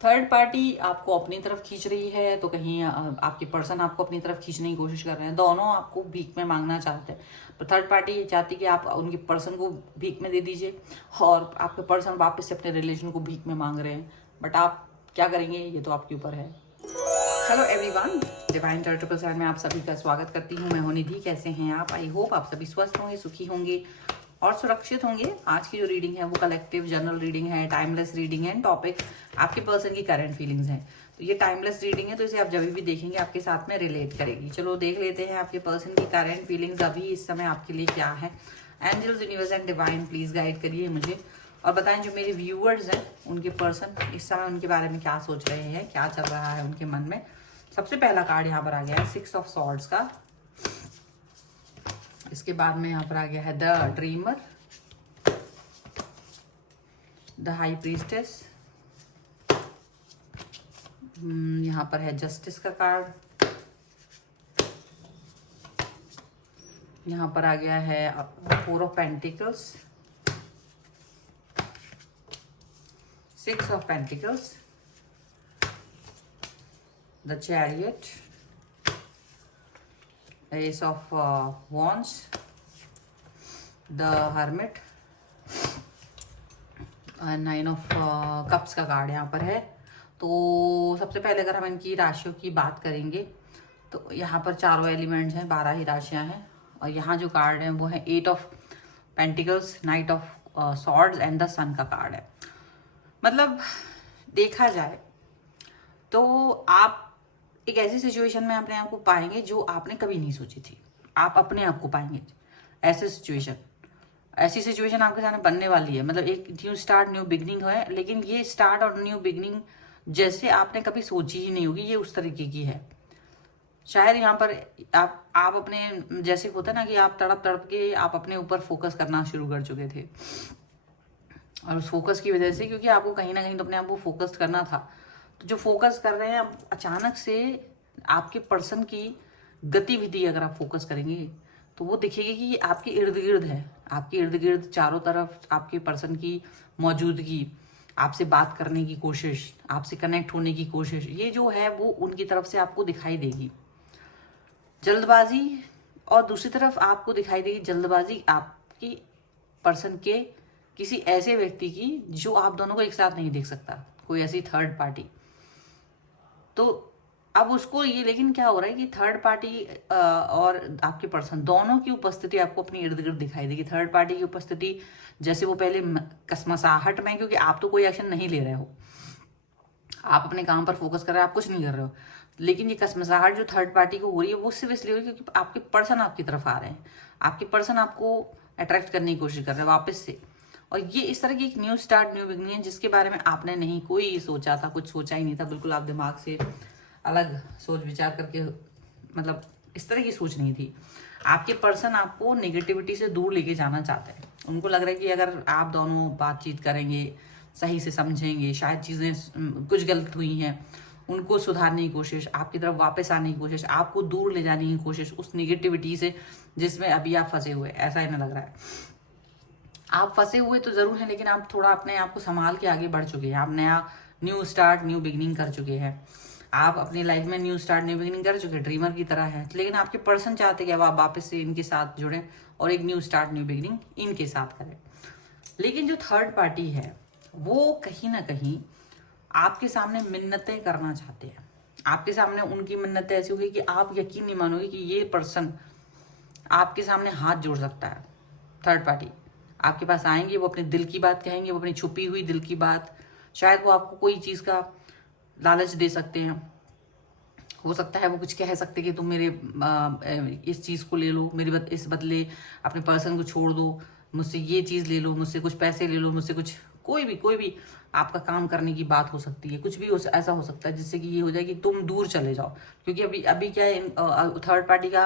Third party आपको अपनी तरफ खींच रही है तो कहीं आपके पर्सन आपको अपनी तरफ खींचने की कोशिश कर रहे हैं। दोनों आपको भीख में मांगना चाहते हैं, पर थर्ड पार्टी ये चाहती है कि आप उनके पर्सन को भीख में दे दीजिए और आपके पर्सन वापस से अपने रिलेशन को भीख में मांग रहे हैं। बट आप क्या करेंगे ये तो आपके ऊपर है। Hello everyone, divine charitable side में आप सभी का स्वागत करती हूँ। मैं हूं निधि। कैसे हैं आप? आई होप आप सभी स्वस्थ होंगे, सुखी होंगे और सुरक्षित होंगे। आज की जो रीडिंग है वो कलेक्टिव जनरल रीडिंग है, टाइमलेस रीडिंग है। टॉपिक आपके पर्सन की करंट फीलिंग्स हैं। तो ये टाइमलेस रीडिंग है, तो इसे आप जब भी देखेंगे आपके साथ में रिलेट करेगी। चलो देख लेते हैं आपके पर्सन की करंट फीलिंग्स अभी इस समय आपके लिए क्या है। Angels, universe and divine please guide करिए मुझे और बताएं जो मेरे व्यूअर्स हैं उनके पर्सन इस समय उनके बारे में क्या सोच रहे हैं, क्या चल रहा है उनके मन में। सबसे पहला कार्ड यहाँ पर आ गया है 6 ऑफ सॉर्ड्स का। इसके बाद में यहाँ पर आ गया है the dreamer, the high priestess, यहाँ पर है जस्टिस का कार्ड, यहाँ पर आ गया है 4 of pentacles, 6 of pentacles, the chariot, S of wands, the hermit, 9 of cups का कार्ड यहाँ पर है। तो सबसे पहले अगर हम इनकी राशियों की बात करेंगे तो यहाँ पर चारों एलिमेंट्स हैं, 12 ही राशियाँ हैं। और यहाँ जो कार्ड है वो है 8 of pentacles, knight of swords and the sun का कार्ड है। मतलब देखा जाए तो आप एक ऐसी सिचुएशन में अपने आप को पाएंगे जो आपने कभी नहीं सोची थी। आप अपने आप को पाएंगे ऐसी सिचुएशन आपके सामने बनने वाली है। मतलब एक न्यू स्टार्ट, न्यू बिगनिंग है, लेकिन ये स्टार्ट और न्यू बिगनिंग जैसे आपने कभी सोची ही नहीं होगी, ये उस तरीके की है। शायद यहाँ पर आप अपने जैसे होता है ना कि आप तड़प तड़प के आप अपने ऊपर फोकस करना शुरू कर चुके थे, और उस फोकस की वजह से, क्योंकि आपको कहीं ना कहीं तो अपने आप को फोकस करना था, तो जो फोकस कर रहे हैं आप अचानक से आपके पर्सन की गतिविधि अगर आप फोकस करेंगे तो वो दिखेगी कि ये आपके इर्द गिर्द है। आपके इर्द गिर्द चारों तरफ आपके पर्सन की मौजूदगी, आपसे बात करने की कोशिश, आपसे कनेक्ट होने की कोशिश, ये जो है वो उनकी तरफ से आपको दिखाई देगी। जल्दबाजी, और दूसरी तरफ आपको दिखाई देगी जल्दबाजी आपकी पर्सन के किसी ऐसे व्यक्ति की जो आप दोनों को एक साथ नहीं देख सकता, कोई ऐसी थर्ड पार्टी। तो अब उसको ये, लेकिन क्या हो रहा है कि थर्ड पार्टी और आपके पर्सन दोनों की उपस्थिति आपको अपनी इर्द गिर्द दिखाई देगी। थर्ड पार्टी की उपस्थिति जैसे वो पहले कसमसाहट में, क्योंकि आप तो कोई एक्शन नहीं ले रहे हो, आप अपने काम पर फोकस कर रहे हो, आप कुछ नहीं कर रहे हो, लेकिन ये कसमसाहट जो थर्ड पार्टी को हो रही है वो सिर्फ इसलिए हो रही है क्योंकि आपके पर्सन आपकी तरफ आ रहे हैं। आपके पर्सन आपको अट्रैक्ट करने की कोशिश कर रहे हैं वापस से। और ये इस तरह की एक न्यू स्टार्ट, न्यू बिगनिंग है जिसके बारे में आपने नहीं कोई सोचा था, कुछ सोचा ही नहीं था। बिल्कुल आप दिमाग से अलग सोच विचार करके, मतलब इस तरह की सोच नहीं थी। आपके पर्सन आपको नेगेटिविटी से दूर लेके जाना चाहते हैं। उनको लग रहा है कि अगर आप दोनों बातचीत करेंगे, सही से समझेंगे, शायद चीज़ें कुछ गलत हुई हैं, उनको सुधारने की कोशिश, आपकी तरफ वापस आने की कोशिश, आपको दूर ले जाने की कोशिश उस नेगेटिविटी से जिसमें अभी आप फंसे हुए, ऐसा इन्हें लग रहा है। आप फंसे हुए तो जरूर हैं, लेकिन आप थोड़ा अपने आप को संभाल के आगे बढ़ चुके हैं। आप नया न्यू स्टार्ट, न्यू बिगनिंग कर चुके हैं। आप अपनी लाइफ में न्यू स्टार्ट, न्यू बिगनिंग कर चुके हैं, ड्रीमर की तरह है। लेकिन आपके पर्सन चाहते कि अब आप वापस से इनके साथ जुड़ें और एक न्यू स्टार्ट, न्यू बिगनिंग इनके साथ करें। लेकिन जो थर्ड पार्टी है वो कहीं ना कहीं आपके सामने मिन्नतें करना चाहते हैं। आपके सामने उनकी मिन्नतें ऐसी होगी कि आप यकीन नहीं मानोगे कि ये पर्सन आपके सामने हाथ जोड़ सकता है। थर्ड पार्टी आपके पास आएंगे, वो अपने दिल की बात कहेंगे, वो अपनी छुपी हुई दिल की बात, शायद वो आपको कोई चीज़ का लालच दे सकते हैं। हो सकता है वो कुछ कह सकते कि तुम मेरे इस चीज़ को ले लो, मेरे इस बदले अपने पर्सन को छोड़ दो, मुझसे ये चीज़ ले लो, मुझसे कुछ पैसे ले लो, मुझसे कुछ कोई भी आपका काम करने की बात हो सकती है। कुछ भी ऐसा हो सकता है जिससे कि ये हो जाए कि तुम दूर चले जाओ। क्योंकि अभी क्या है, थर्ड पार्टी का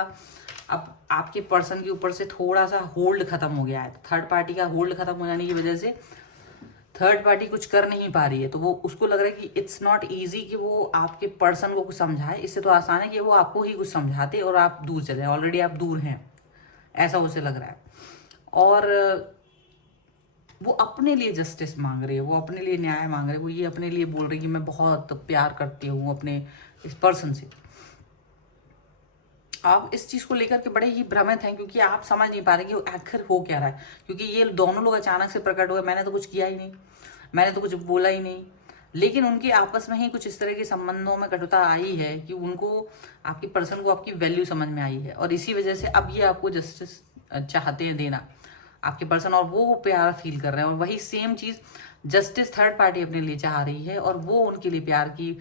अब आपके पर्सन के ऊपर से थोड़ा सा होल्ड खत्म हो गया है। थर्ड पार्टी का होल्ड खत्म हो जाने की वजह से थर्ड पार्टी कुछ कर नहीं पा रही है। तो वो उसको लग रहा है कि इट्स नॉट ईजी कि वो आपके पर्सन को कुछ समझाए। इससे तो आसान है कि वो आपको ही कुछ समझाते और आप दूर चले जाए। ऑलरेडी आप दूर हैं, ऐसा उसे लग रहा है। और वो अपने लिए जस्टिस मांग रही है, वो अपने लिए न्याय मांग रही है, वो ये अपने लिए बोल रही है कि मैं बहुत प्यार करती हूँ अपने इस पर्सन से। आप इस चीज को लेकर के बड़े ही भ्रमित हैं, क्योंकि आप समझ नहीं पा रहे कि आखिर हो क्या रहा है। क्योंकि ये दोनों लोग अचानक से प्रकट हुए, मैंने तो कुछ किया ही नहीं, मैंने तो कुछ बोला ही नहीं, लेकिन उनके आपस में ही कुछ इस तरह के संबंधों में कटुता आई है कि उनको, आपकी पर्सन को आपकी वैल्यू समझ में आई है, और इसी वजह से अब ये आपको जस्टिस चाहते हैं देना आपके पर्सन, और वो प्यार फील कर रहे हैं। और वही सेम चीज जस्टिस थर्ड पार्टी अपने लिए चाह रही है, और वो उनके लिए प्यार की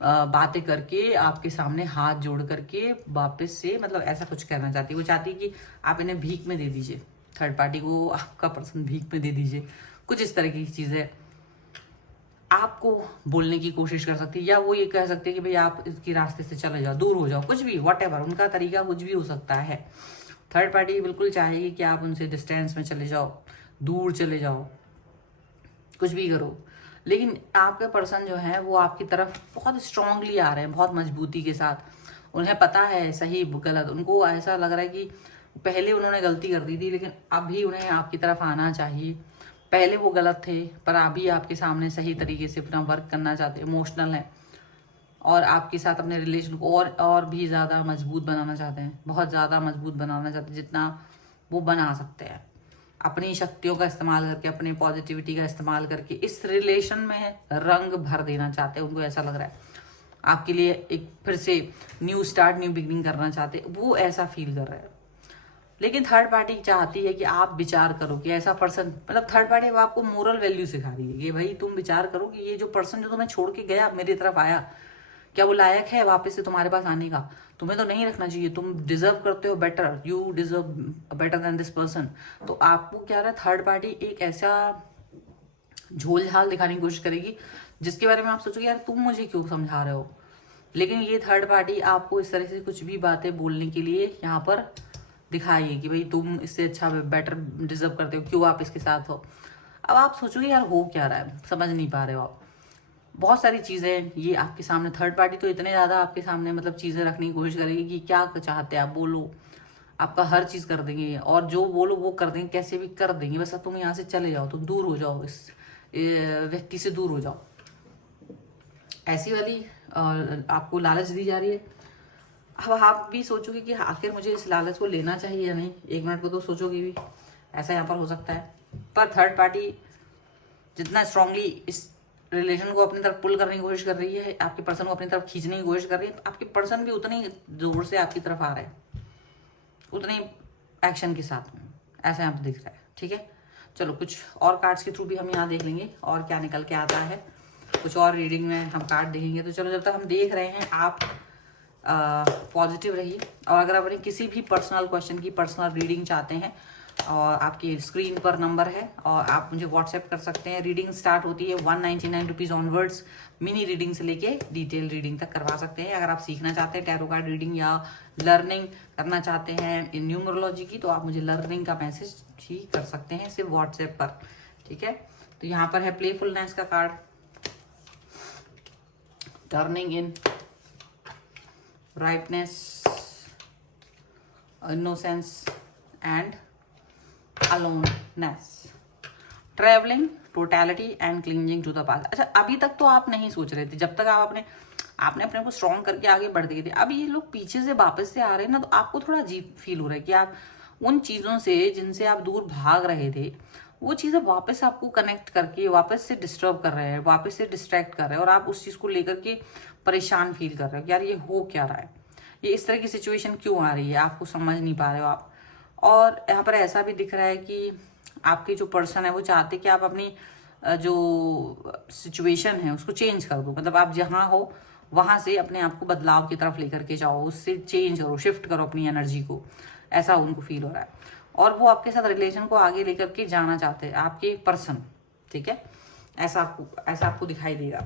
बातें करके आपके सामने हाथ जोड़ करके वापस से, मतलब ऐसा कुछ करना चाहती है। वो चाहती है कि आप इन्हें भीख में दे दीजिए, थर्ड पार्टी को आपका पर्सन भीख में दे दीजिए, कुछ इस तरह की चीजें आपको बोलने की कोशिश कर सकती है, या वो ये कह सकती है कि भाई आप इसके रास्ते से चले जाओ, दूर हो जाओ, कुछ भी, वॉटेवर उनका तरीका कुछ भी हो सकता है। थर्ड पार्टी बिल्कुल चाहेगी कि आप उनसे डिस्टेंस में चले जाओ, दूर चले जाओ, कुछ भी करो, लेकिन आपके पर्सन जो है वो आपकी तरफ बहुत स्ट्रांगली आ रहे हैं, बहुत मजबूती के साथ। उन्हें पता है सही गलत, उनको ऐसा लग रहा है कि पहले उन्होंने गलती कर दी थी, लेकिन अभी उन्हें आपकी तरफ आना चाहिए। पहले वो गलत थे, पर अभी आपके सामने सही तरीके से अपना वर्क करना चाहते, इमोशनल है, और आपके साथ अपने रिलेशन को और भी ज़्यादा मजबूत बनाना चाहते हैं, बहुत ज़्यादा मजबूत बनाना चाहते हैं, जितना वो बना सकते हैं। अपनी शक्तियों का इस्तेमाल करके, अपनी पॉजिटिविटी का इस्तेमाल करके इस रिलेशन में रंग भर देना चाहते हैं। उनको ऐसा लग रहा है आपके लिए एक फिर से न्यू स्टार्ट, न्यू बिगनिंग करना चाहते हैं, वो ऐसा फील कर रहे हैं। लेकिन थर्ड पार्टी चाहती है कि आप विचार करो कि ऐसा पर्सन, मतलब थर्ड पार्टी अब आपको मोरल वैल्यू सिखा रही है कि भाई तुम विचार करो कि ये जो पर्सन जो तुम्हें छोड़ के गया, मेरी तरफ आया, क्या वो लायक है वापस से तुम्हारे पास आने का? तुम्हें तो नहीं रखना चाहिए, तुम डिजर्व करते हो better, you deserve better than this person. तो आपको क्या रहा है, थर्ड पार्टी एक ऐसा झोल झाल दिखाने की कोशिश करेगी जिसके बारे में आप सोचोगे यार तुम मुझे क्यों समझा रहे हो, लेकिन ये थर्ड पार्टी आपको इस तरह से कुछ भी बातें बोलने के लिए यहाँ पर दिखाइए कि भाई तुम इससे अच्छा बेटर डिजर्व करते हो, क्यों आप इसके साथ हो। अब आप सोचोगे यार हो क्या रहा है, समझ नहीं पा रहे हो आप, बहुत सारी चीज़ें ये आपके सामने, थर्ड पार्टी तो इतने ज़्यादा आपके सामने मतलब चीज़ें रखने की कोशिश करेगी कि क्या चाहते हैं आप बोलो, आपका हर चीज़ कर देंगे, और जो बोलो वो कर देंगे, कैसे भी कर देंगे, बस अब तुम यहाँ से चले जाओ, तुम दूर हो जाओ, इस व्यक्ति से दूर हो जाओ, ऐसी वाली आपको लालच दी जा रही है। अब आप भी सोचोगे कि आखिर मुझे इस लालच को लेना चाहिए या नहीं, एक मिनट को तो सोचोगे भी, ऐसा यहाँ पर हो सकता है। पर थर्ड पार्टी जितना स्ट्रांगली इस रिलेशन को अपनी तरफ पुल करने की कोशिश कर रही है, आपके पर्सन को अपनी तरफ खींचने की कोशिश कर रही है, आपके पर्सन भी उतने ही जोर से आपकी तरफ आ रहे हैं, उतने एक्शन के साथ में, ऐसा यहाँ पर दिख रहा है। ठीक है, चलो कुछ और कार्ड्स के थ्रू भी हम यहाँ देख लेंगे और क्या निकल के आता है, कुछ और रीडिंग में हम कार्ड देखेंगे। तो चलो, जब तक हम देख रहे हैं आप पॉजिटिव रहिए, और अगर आप अपने किसी भी पर्सनल क्वेश्चन की पर्सनल रीडिंग चाहते हैं, और आपकी स्क्रीन पर नंबर है और आप मुझे व्हाट्सएप कर सकते हैं। रीडिंग स्टार्ट होती है 199 रुपीज़ ऑनवर्ड्स, मिनी रीडिंग से लेके डिटेल रीडिंग तक करवा सकते हैं। अगर आप सीखना चाहते हैं टैरो कार्ड रीडिंग या लर्निंग करना चाहते हैं इन न्यूमरोलॉजी की, तो आप मुझे लर्निंग का मैसेज ही कर सकते हैं सिर्फ व्हाट्सएप पर। ठीक है, तो यहाँ पर है प्लेफुलनेस का card, turning in, rightness, innocence and aloneness, travelling, totality and cleansing to the past. अच्छा, अभी तक तो आप नहीं सोच रहे थे, जब तक आप आपने अपने को स्ट्रॉन्ग करके आगे बढ़ गए थे। अब ये लोग पीछे से वापस से आ रहे हैं ना, तो आपको थोड़ा अजीब फील हो रहा है कि आप उन चीज़ों से जिनसे आप दूर भाग रहे थे, वो चीज़ें वापस आपको कनेक्ट करके वापस से डिस्टर्ब कर रहे हैं, वापस से डिस्ट्रैक्ट कर रहे हैं, और आप उस चीज़ को लेकर के परेशान फील कर रहे हो यार ये हो क्या रहा है, ये इस तरह की सिचुएशन क्यों आ रही है, आपको समझ नहीं पा रहे हो आप। और यहाँ पर ऐसा भी दिख रहा है कि आपके जो पर्सन है वो चाहते कि आप अपनी जो सिचुएशन है उसको चेंज कर दो, मतलब आप जहाँ हो वहाँ से अपने आप को बदलाव की तरफ लेकर के जाओ, उससे चेंज करो, शिफ्ट करो अपनी एनर्जी को, ऐसा उनको फील हो रहा है। और वो आपके साथ रिलेशन को आगे लेकर के जाना चाहते हैं, आपके पर्सन। ठीक है, ऐसा आपको दिखाई देगा।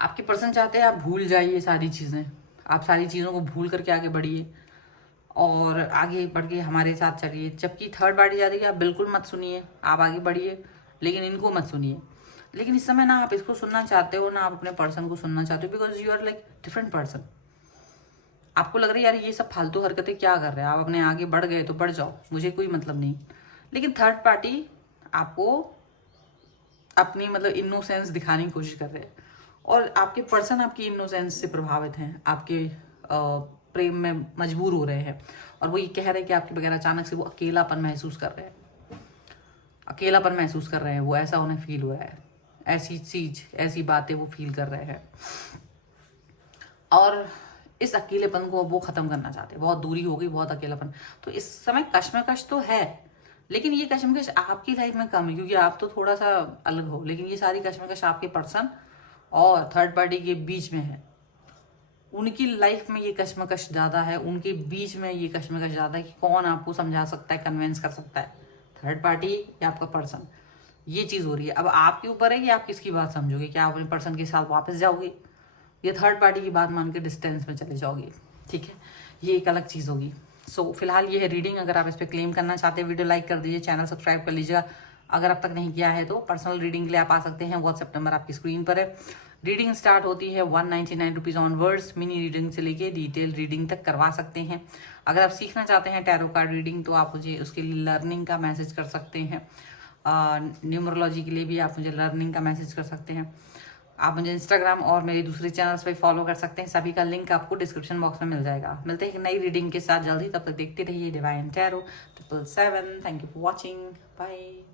आपके पर्सन चाहते हैं आप भूल जाइए सारी चीज़ें, आप सारी चीज़ों को भूल करके आगे बढ़िए और आगे बढ़ के हमारे साथ चलिए। जबकि थर्ड पार्टी चाहती है कि आप बिल्कुल मत सुनिए, आप आगे बढ़िए, लेकिन इनको मत सुनिए। लेकिन इस समय ना आप इसको सुनना चाहते हो ना आप अपने पर्सन को सुनना चाहते हो, because you are like different person. आपको लग रहा है यार ये सब फालतू हरकतें क्या कर रहे हैं, आप अपने आगे बढ़ गए तो बढ़ जाओ, मुझे कोई मतलब नहीं। लेकिन थर्ड पार्टी आपको अपनी मतलब इनोसेंस दिखाने की कोशिश कर रहे हैं, और आपके पर्सन आपकी इनोसेंस से प्रभावित हैं, आपके प्रेम में मजबूर हो रहे हैं, और वो ये कह रहे हैं कि आपके बगैर अचानक से वो अकेलापन महसूस कर रहे हैं, अकेलापन महसूस कर रहे हैं, वो ऐसा उन्हें फील हो रहा है, ऐसी चीज ऐसी बातें वो फील कर रहे हैं, और इस अकेलेपन को वो खत्म करना चाहते हैं। बहुत दूरी हो गई, बहुत अकेलापन, तो इस समय कश्मकश तो है, लेकिन ये कश्मकश आपकी लाइफ में कम है क्योंकि आप तो थोड़ा सा अलग हो, लेकिन ये सारी कश्मकश आपके पर्सन और थर्ड पार्टी के बीच में है। उनकी लाइफ में ये कश्मकश ज़्यादा है, उनके बीच में ये कश्मकश ज़्यादा है कि कौन आपको समझा सकता है, कन्विंस कर सकता है, थर्ड पार्टी या आपका पर्सन। ये चीज़ हो रही है। अब आपके ऊपर है कि आप किसकी बात समझोगे, क्या आप अपने पर्सन के साथ वापस जाओगे या थर्ड पार्टी की बात मान के डिस्टेंस में चले जाओगे। ठीक है, ये एक अलग चीज़ होगी। सो फिलहाल ये है रीडिंग। अगर आप इस पर क्लेम करना चाहते हैं, वीडियो लाइक कर दीजिए, चैनल सब्सक्राइब कर लीजिएगा। अगर अब तक नहीं किया है तो पर्सनल रीडिंग के लिए आप आ सकते हैं, व्हाट्सएप नंबर आपकी स्क्रीन पर है। रीडिंग स्टार्ट होती है 199 रुपीज़ ऑनवर्ड्स। मिनी रीडिंग से लेके डिटेल रीडिंग तक करवा सकते हैं। अगर आप सीखना चाहते हैं टैरो कार्ड रीडिंग तो आप मुझे उसके लिए लर्निंग का मैसेज कर सकते हैं। न्यूमरोलॉजी के लिए भी आप मुझे लर्निंग का मैसेज कर सकते हैं। आप मुझे इंस्टाग्राम और मेरे दूसरे चैनल्स पे फॉलो कर सकते हैं, सभी का लिंक आपको डिस्क्रिप्शन बॉक्स में मिल जाएगा। मिलते हैं एक नई रीडिंग के साथ जल्दी, तब तक देखते रहिए divine tarot 777। Thank you for watching, bye.